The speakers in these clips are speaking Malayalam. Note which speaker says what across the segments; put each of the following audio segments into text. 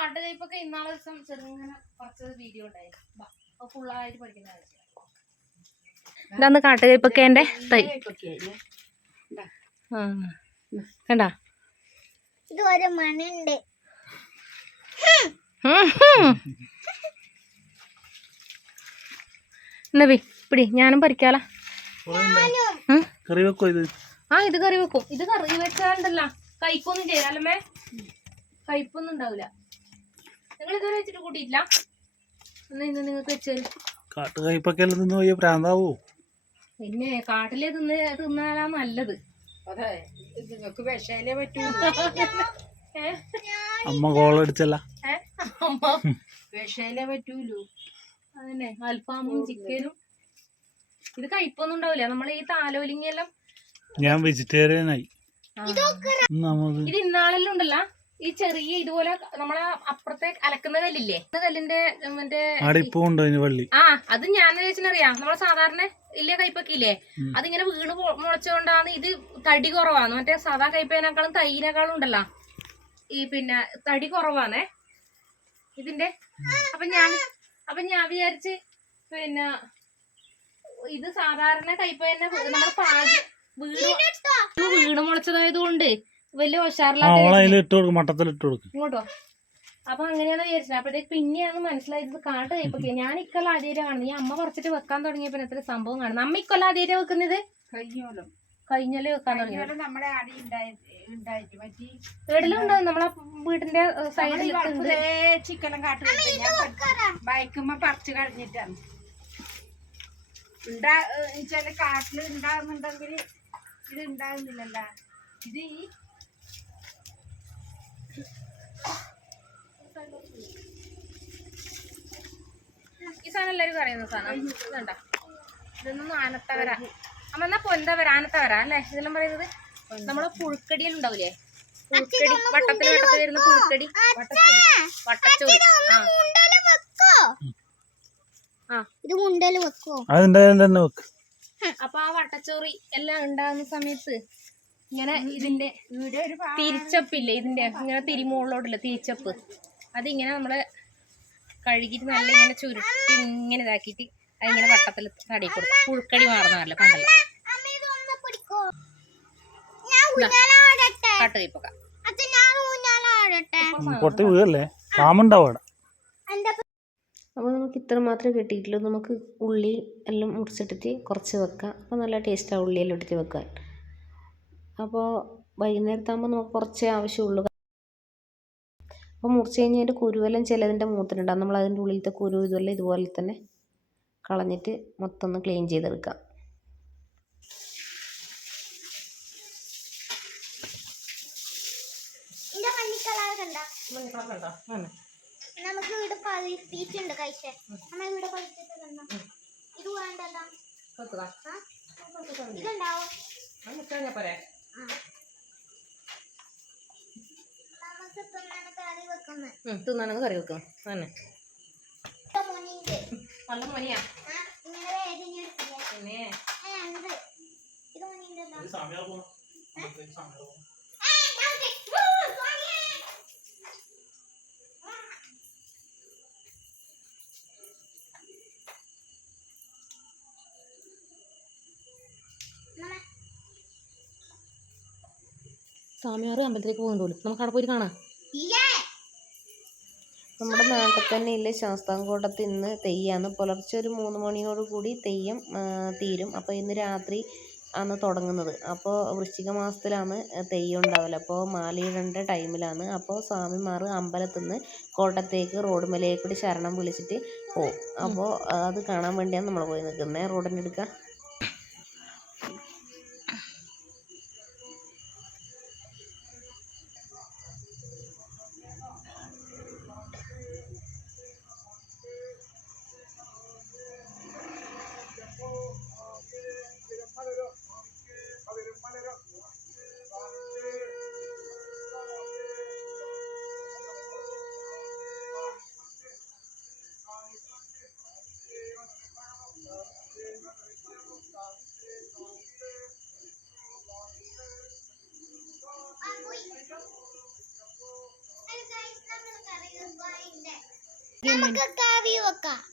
Speaker 1: കാട്ടുകയ്പൊക്കെ ഇന്നാളെ ദിവസം ചെറുങ്ങനെ കുറച്ച് വീഡിയോ ഉണ്ടായി. ഫുള്ളായിട്ട് പഠിക്കുന്ന കാഴ്ച ഇതാന്ന് എന്റെ തൈ. കണ്ടാ?
Speaker 2: ഇത് ഒരു മണുണ്ട്.
Speaker 1: പിടി ഞാനും പറിക്കാല.
Speaker 3: കറി വെക്കോ ഇത്?
Speaker 1: ആ ഇത് കറി വെക്കും. ഇത് കറി വെച്ചാണ്ടല്ല കയ്പൊന്നും ചെയ്യാലമ്മേ കൈപ്പൊന്നും ഉണ്ടാവില്ല നിങ്ങൾ ഇതുവരെ വെച്ചിട്ട് കൂട്ടിയിട്ടില്ല. എന്നാ ഇന്ന് നിങ്ങൾക്ക് വെച്ചേര്
Speaker 3: കാട്ടുകയ്പൊക്കെ എല്ലാം നിന്ന് പോയ പ്രാന്താവോ?
Speaker 1: പിന്നെ കാട്ടിലെ തിന്ന് തിന്നാലാ നല്ലത്.
Speaker 4: അതെ നിങ്ങൾക്ക് വിഷയിലേ പറ്റൂ.
Speaker 1: ഏ?
Speaker 3: അമ്മ കോളടിച്ചല്ല
Speaker 1: ഏ? അമ്മ?
Speaker 4: വിഷയിലേ പറ്റൂലൂ
Speaker 1: അതന്നെ അൽഫാമും ചിക്കനും. ഇത് കഴിപ്പൊന്നും ഉണ്ടാവില്ല നമ്മളെ ഈ താലോലിങ്ങെല്ലാം
Speaker 3: ഞാൻ
Speaker 1: വെജിറ്റേറിയൻ
Speaker 3: ആയി.
Speaker 1: ഇത് ഇന്നാളെല്ലാം ഉണ്ടല്ല. ഈ ചെറിയ ഇതുപോലെ നമ്മളെ അപ്പുറത്തെ അലക്കുന്ന കല്ലില്ലേ? കല്ലിന്റെ മറ്റേ
Speaker 3: വള്ളി
Speaker 1: ആ അത് ഞാൻ ചോദിച്ചറിയാം നമ്മളെ സാധാരണ ഇല്ലേ കയ്പൊക്കെ ഇല്ലേ
Speaker 3: ഉം.
Speaker 1: അതിങ്ങനെ വീണ് മുളച്ചുകൊണ്ടാണ് ഇത് തടി കുറവാണ് മറ്റേ സാധാ കൈപ്പേനേക്കാളും തൈനേക്കാളും ഉണ്ടല്ലോ. ഈ പിന്നെ തടി കുറവാണേ ഇതിന്റെ? അപ്പൊ ഞാൻ അപ്പൊ ഞാൻ വിചാരിച്ച് പിന്നെ ഇത് സാധാരണ കൈപ്പേനെ നമ്മുടെ പാകി വീണ് ഇത് വീണ് മുളച്ചതായത് കൊണ്ട് വലിയ
Speaker 3: ഇട്ട് കൊടുക്കും മട്ടത്തിൽ ഇട്ട് കൊടുക്കും.
Speaker 1: ഇങ്ങോട്ടോ? അപ്പൊ അങ്ങനെയാണ് വിചാരിച്ചത്. അപ്പോഴത്തേക്ക് പിന്നെയാണ് മനസ്സിലായത് കാട്ട് കയ്പൊക്കെ ഞാൻ ഇക്കൊല്ല ആദ്യം കാണുന്നത്. ഈ അമ്മ പറിച്ചിട്ട് വെക്കാൻ തുടങ്ങിയപ്പോ എത്ര സംഭവം കാണുന്നത് അമ്മ ഇക്കൊല്ല ആദ്യം വെക്കുന്നത്?
Speaker 4: കഴിഞ്ഞോലും.
Speaker 1: വെക്കാൻ
Speaker 4: തുടങ്ങി
Speaker 1: എവിടെല്ലാം ഉണ്ടാവും നമ്മളെ വീടിന്റെ സൈഡിൽ
Speaker 4: ചിക്കനും കാട്ടു ഞാൻ ബൈക്കുമ്പോ പറിച്ചു കഴിഞ്ഞിട്ടാണ് ഉണ്ടാ ചില കാട്ടിൽ ഉണ്ടാകുന്നുണ്ടെങ്കിൽ ഇത് ഉണ്ടാകുന്നില്ലല്ലോ ഇത് ഈ
Speaker 1: ഈ സാധനം എല്ലാവരും പറയുന്ന സാധനം. ഇതുണ്ട ഇതൊന്നും ആനത്തവര. അമ്മ എന്നാ പൊന്തവര? ആനത്തവര അല്ലേ? ഇതെല്ലാം പറയുന്നത് നമ്മളെ പുഴുക്കടിയിൽ ഉണ്ടാവില്ലേ പുഴുക്കടി വട്ടത്തിൽ വട്ടത്തിൽ വരുന്ന പുഴുക്കടി. വട്ടച്ചോറി. ആ.
Speaker 2: മുണ്ടൽ വെക്കോ.
Speaker 1: ആ.
Speaker 2: ഇത് മുണ്ടൽ വെക്കോ.
Speaker 3: അതിന്റെ തന്നെ വെക്ക്.
Speaker 1: അപ്പൊ ആ വട്ടച്ചോറി എല്ലാം ഉണ്ടാകുന്ന സമയത്ത് ഇങ്ങനെ ഇതിന്റെ തിരിച്ചപ്പില്ലേ? ഇതിന്റെ ഇങ്ങനെ തിരിമുകളിലോട്ടില്ല തിരിച്ചപ്പ്. അതിങ്ങനെ നമ്മൾ കഴുകിട്ട് നല്ല ഇങ്ങനെ ചുരുട്ടി ഇങ്ങനെ ഇതാക്കിയിട്ട് അതിങ്ങനെ വട്ടത്തിൽ തടി കൊടുക്കും പുഴുക്കടി മാറുന്നതല്ല പണ്ടല്ല
Speaker 3: അപ്പൊ വീഴല്ലേ? പാമ്പുണ്ടാവും
Speaker 1: അപ്പോൾ നമുക്ക് ഇത്ര മാത്രമേ കിട്ടിയിട്ടുള്ളൂ. നമുക്ക് ഉള്ളി എല്ലാം മുറിച്ചിട്ടിട്ട് കുറച്ച് വെക്കാം. അപ്പോൾ നല്ല ടേസ്റ്റാണ് ഉള്ളിയെല്ലാം ഇട്ടിട്ട് വെക്കാൻ. അപ്പോൾ വൈകുന്നേരത്താകുമ്പോൾ നമുക്ക് കുറച്ചേ ആവശ്യമുള്ളൂ. അപ്പോൾ മുറിച്ച് കഴിഞ്ഞാൽ അതിന്റെ കുരുവെല്ലാം ചിലതിന്റെ മൂത്തിനുണ്ടാകും നമ്മൾ അതിന്റെ ഉള്ളിലത്തെ കുരു ഇതുമെല്ലാം ഇതുപോലെ തന്നെ കളഞ്ഞിട്ട് മൊത്തം ഒന്ന് ക്ലീൻ ചെയ്തെടുക്കാം.
Speaker 2: എന്റെ മഞ്ഞക്കളർ കണ്ട നമുക്ക് ഇവിടെ പതിപ്പിച്ചുണ്ട് കഴിച്ചേ. അമ്മ ഇവിടെ പതിച്ചിട്ട് കണ്ട ഇത് വേണ്ടല്ലോ? ഇതുണ്ടാവും? ആ.
Speaker 1: തിന്നാനൊക്കെ കറി വെക്കാം. തന്നെ നല്ല മണിയാ പിന്നെ?
Speaker 2: ആ ഉണ്ട്
Speaker 1: സ്വാമിയാറ് അമ്പലത്തിലേക്ക് പോകുന്നു തോന്നും നമുക്ക് അവിടെ പോയിട്ട് കാണാം. നമ്മുടെ നാട്ടിൽ തന്നെ ഇല്ല. ശാസ്താംകോട്ടത്ത് ഇന്ന് തെയ്യമാണ് പുലർച്ചെ ഒരു മൂന്ന് മണിയോട് കൂടി തെയ്യം തീരും. അപ്പോൾ ഇന്ന് രാത്രി ആണ് തുടങ്ങുന്നത്. അപ്പോൾ വൃശ്ചിക മാസത്തിലാണ് തെയ്യം ഉണ്ടാവൽ. അപ്പോൾ മാലയിടേണ്ട ടൈമിലാണ്. അപ്പോൾ സ്വാമിമാർ അമ്പലത്തിൽ നിന്ന് കോട്ടത്തേക്ക് റോഡ് മലയെ കൂടി ശരണം വിളിച്ചിട്ട് പോകും അപ്പോൾ അത് കാണാൻ വേണ്ടിയാണ് നമ്മൾ പോയി നിൽക്കുന്നത് റോഡിന്റെ
Speaker 2: നമുക്ക്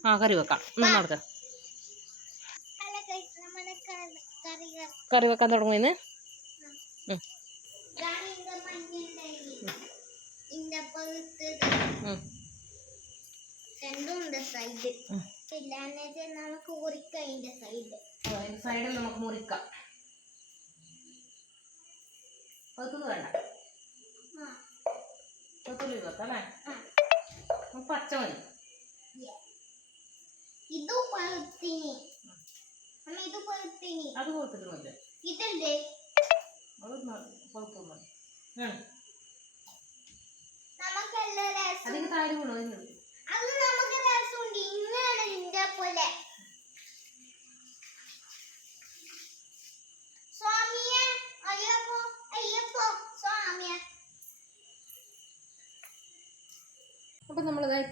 Speaker 1: ആ കറി വെക്കാം. നടക്കാം
Speaker 2: കറി വെക്കാം.
Speaker 1: കറി വെക്കാൻ
Speaker 2: തുടങ്ങുന്ന.
Speaker 1: സൈഡിൽ നമുക്ക് മുറിക്കാം. വേണ്ട. പത്തുള്ളി വെക്കാം അല്ലേ പച്ച മതി
Speaker 2: ഇത് പഴുത്തിനി അമ്മ ഇത് പഴുത്തിനി
Speaker 1: അത് കൊടുത്തിട്ട് മതി
Speaker 2: ഇതല്ലേ
Speaker 1: അത് പഴുത്തു മതി വേണം
Speaker 2: നമുക്കെല്ലാം രസം
Speaker 1: അതിന് വീണോ?
Speaker 2: അത് നമുക്ക് രസമുണ്ട്. ഇങ്ങനെ നിന്റെ പോലെ.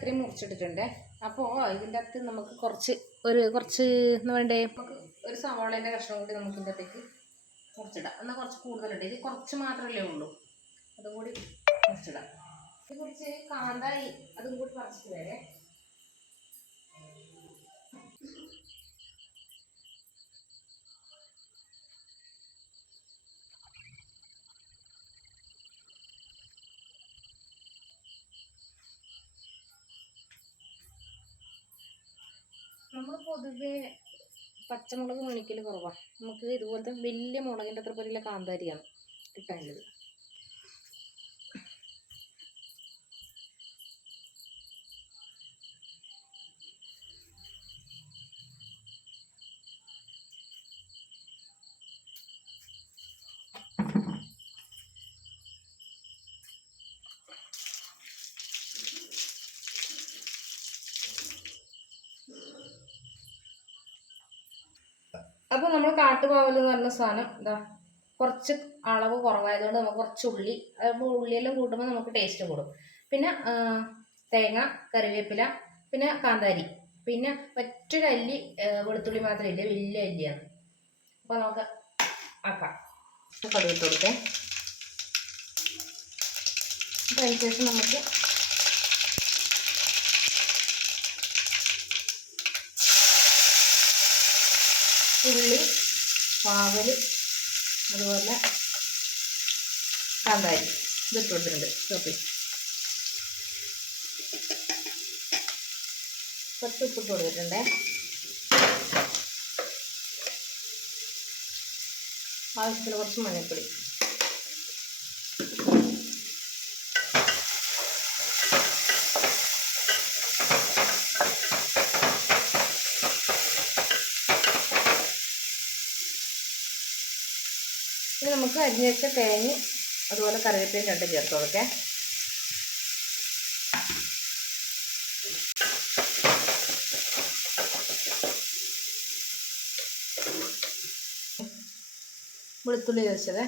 Speaker 1: ഇത്രയും മുറിച്ചിട്ടിട്ടുണ്ട്. അപ്പോൾ ഇതിന്റെ അകത്ത് നമുക്ക് കുറച്ച് ഒരു കുറച്ച് എന്ന് വേണ്ടേ നമുക്ക് ഒരു സവാളേന്റെ കഷ്ണം കൂടി നമുക്ക് ഇതിന്റെ അകത്തേക്ക് മുറിച്ചിടാം. എന്നാൽ കുറച്ച് കൂടുതലുണ്ട്. ഇത് കുറച്ച് മാത്രമല്ലേ ഉള്ളൂ. അതും കൂടി മുറിച്ചിടാം. ഇത് കുറച്ച് കാന്തായി അതും കൂടി പറിച്ചിട്ട് വരെ. നമ്മൾ പൊതുവെ പച്ചമുളക് മേടിക്കൽ കുറവാണ് നമുക്ക് ഇതുപോലത്തെ വലിയ മുളകിന്റെ അത്ര പോലെയുള്ള കാന്താരിയാണ് കിട്ടാനുള്ളത് അപ്പോൾ നമ്മൾ കാട്ടുപാവൽ എന്ന് പറഞ്ഞ സാധനം എന്താ കുറച്ച് അളവ് കുറവായതുകൊണ്ട് നമുക്ക് കുറച്ച് ഉള്ളി അതിപ്പോൾ ഉള്ളിയെല്ലാം കൂട്ടുമ്പോൾ നമുക്ക് ടേസ്റ്റ് കൂടും. പിന്നെ തേങ്ങ കറിവേപ്പില പിന്നെ കാന്താരി പിന്നെ ഒറ്റൊരു അല്ലി വെളുത്തുള്ളി മാത്രമേ ഇല്ല വലിയ അല്ലിയാണ്. അപ്പോൾ നമുക്ക് ആക്കാം. കടുവിട്ട് കൊടുക്കാം അപ്പോൾ അതിന് ശേഷം നമുക്ക് ഉള്ളി പാവൽ അതുപോലെ കാന്താരി ഇതിട്ട് കൊടുത്തിട്ടുണ്ട് ചോപ്പി കുറച്ച് ഉപ്പിട്ട് കൊടുത്തിട്ടുണ്ടേ. ആവശ്യത്തിന് കുറച്ച് മഞ്ഞൾപ്പൊടി. നമുക്ക് അരിഞ്ഞ് വെച്ച തേങ്ങ അതുപോലെ കറിവേപ്പിലയും രണ്ടും ചേർത്ത് കൊടുക്കാം. വെളുത്തുള്ളി വെച്ചത്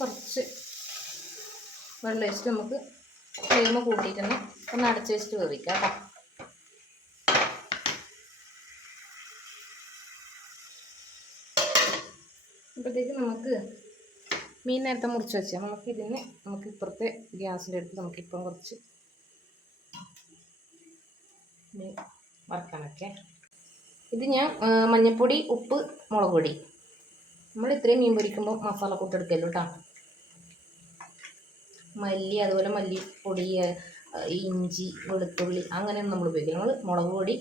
Speaker 1: കുറച്ച് വെള്ളം ഒഴിച്ചിട്ട് നമുക്ക് ഫ്ലെയിം കൂട്ടിയിട്ടൊന്ന് ഒന്ന് അടച്ച് വെച്ചിട്ട് വേവിക്കാം കേട്ടോ. അപ്പോഴത്തേക്ക് നമുക്ക് മീൻ നേരത്തെ മുറിച്ച് വെച്ചാൽ നമുക്ക് ഇതിന് നമുക്ക് ഇപ്പുറത്തെ ഗ്യാസിന്റെ അടുത്ത് നമുക്കിപ്പം കുറച്ച് മീൻ വറുക്കാനൊക്കെ. ഇത് ഞാൻ മഞ്ഞൾപ്പൊടി ഉപ്പ് മുളക് പൊടി. നമ്മൾ ഇത്രയും മീൻ പൊരിക്കുമ്പോൾ മസാല കൂട്ടെടുക്കല്ലോ കേട്ടോ മല്ലി അതുപോലെ മല്ലിപ്പൊടി ഇഞ്ചി വെളുത്തുള്ളി അങ്ങനെയൊന്നും നമ്മൾ ഉപയോഗിക്കില്ല നമ്മൾ മുളക് പൊടി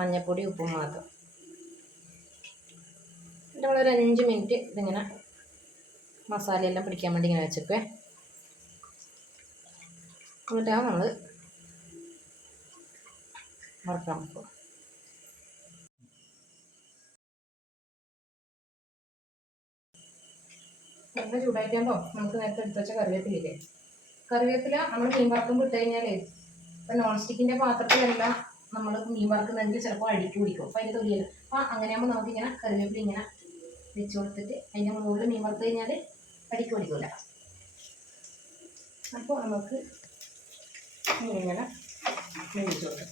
Speaker 1: മഞ്ഞൾപ്പൊടി ഉപ്പും മാത്രം. നമ്മളൊരു അഞ്ച് മിനിറ്റ് ഇതിങ്ങനെ മസാലയെല്ലാം പിടിക്കാൻ വേണ്ടി ഇങ്ങനെ വെച്ചേക്കേ എന്നിട്ടാണ് നമ്മൾ വറുക്കാൻ പോകും എണ്ണ ചൂടായിട്ടാകുമ്പോൾ നമുക്ക് നേരത്തെ എടുത്ത് വെച്ച കറിവേപ്പിലില്ലേ കറിവേപ്പില നമ്മൾ മീൻ വറുക്കുമ്പോൾ ഇട്ട് കഴിഞ്ഞാലേ ഇപ്പം നോൺ സ്റ്റിക്കിന്റെ പാത്രത്തിലല്ല നമ്മൾ മീൻ വറുക്കുന്നെങ്കിൽ ചിലപ്പോൾ അടിക്ക് പിടിക്കും. അപ്പം അതിന്റെ തൊലിയല്ല. അപ്പം അങ്ങനെയാകുമ്പോൾ നമുക്കിങ്ങനെ കറിവേപ്പില ഇങ്ങനെ വെച്ച് കൊടുത്തിട്ട് അതിന്റെ മുകളിൽ മീൻ വറുത്ത് കഴിഞ്ഞാൽ അടിക്ക് പിടിക്കില്ല അപ്പോൾ നമുക്ക് ഇങ്ങനെ വേവിച്ച് കൊടുക്കാം.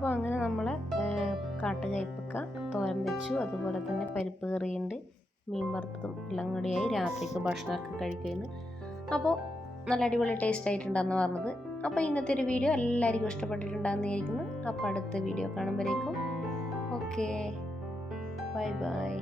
Speaker 5: അപ്പോൾ അങ്ങനെ നമ്മൾ കാട്ടുകയ്പ്പക്ക തോരൻ വെച്ചു. അതുപോലെ തന്നെ പരിപ്പ് കറിയുണ്ട്. മീൻ വറുത്തതും എല്ലാം കൂടിയായി രാത്രിക്ക് ഭക്ഷണമൊക്കെ കഴിക്കുന്നു അപ്പോൾ നല്ല അടിപൊളി ടേസ്റ്റ് ആയിട്ടുണ്ടെന്ന് പറഞ്ഞത്. അപ്പോൾ ഇന്നത്തെ ഒരു വീഡിയോ എല്ലാവർക്കും ഇഷ്ടപ്പെട്ടിട്ടുണ്ടെന്ന് വിചാരിക്കുന്നു. അപ്പോൾ അടുത്ത വീഡിയോ കാണുമ്പോഴേക്കും. Okay bye bye